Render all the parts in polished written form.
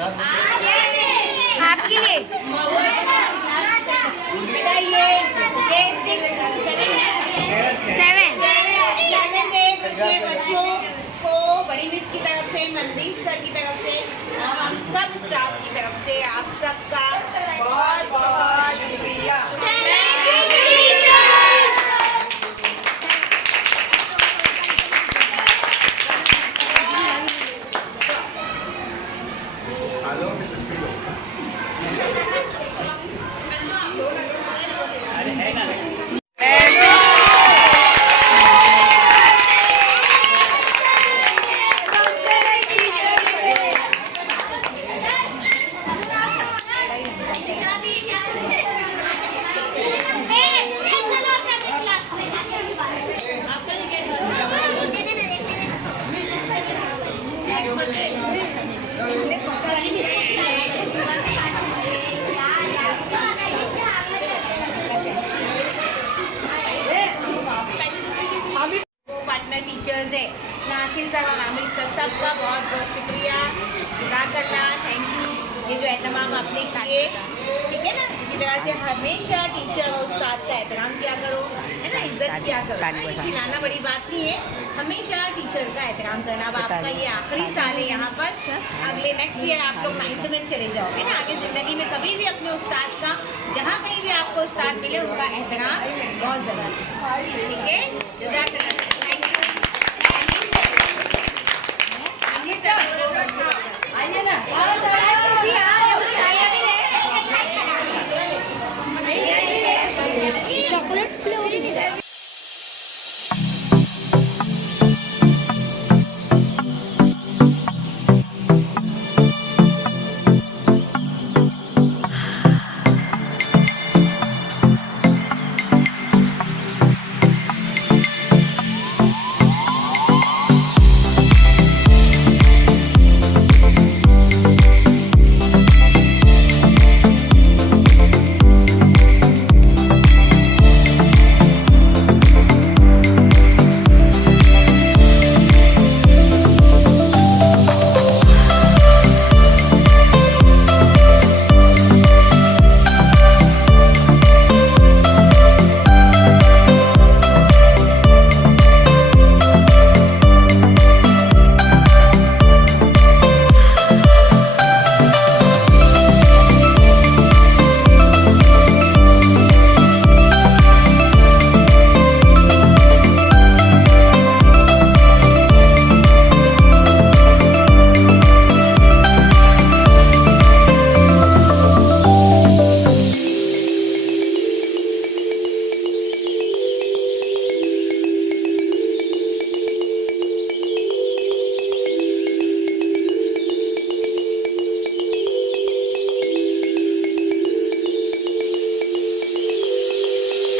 आपके लिए बच्चों को बड़ी मिस की तरफ से, मनदीप सर की तरफ से, हम सब स्टाफ की तरफ से आप सबका बहुत बहुत शुक्रिया। टीचर्स है नासिर सर और आमिर सर, सबका बहुत बहुत शुक्रिया अदा करना, थैंक यू। ये जो एहतमाम आपने किए, ठीक है ना, इसी तरह से हमेशा टीचर और उस्ताद का एहतराम किया करो, है ना, इज्जत किया करो। खिलाना बड़ी बात नहीं है, हमेशा टीचर का एहतराम करना। अब आपका ये आखिरी साल है यहाँ पर, अगले नेक्स्ट ईयर आप लोग 9th में चले जाओगे ना। आगे ज़िंदगी में कभी भी अपने उस्ताद का, जहाँ कहीं भी आपको उस्ताद मिले, उसका एहतराम बहुत ज़रूरी है, ठीक है। आइए ना, चॉकलेट फ्लेवर।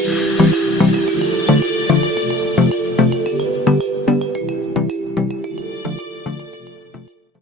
Yeah.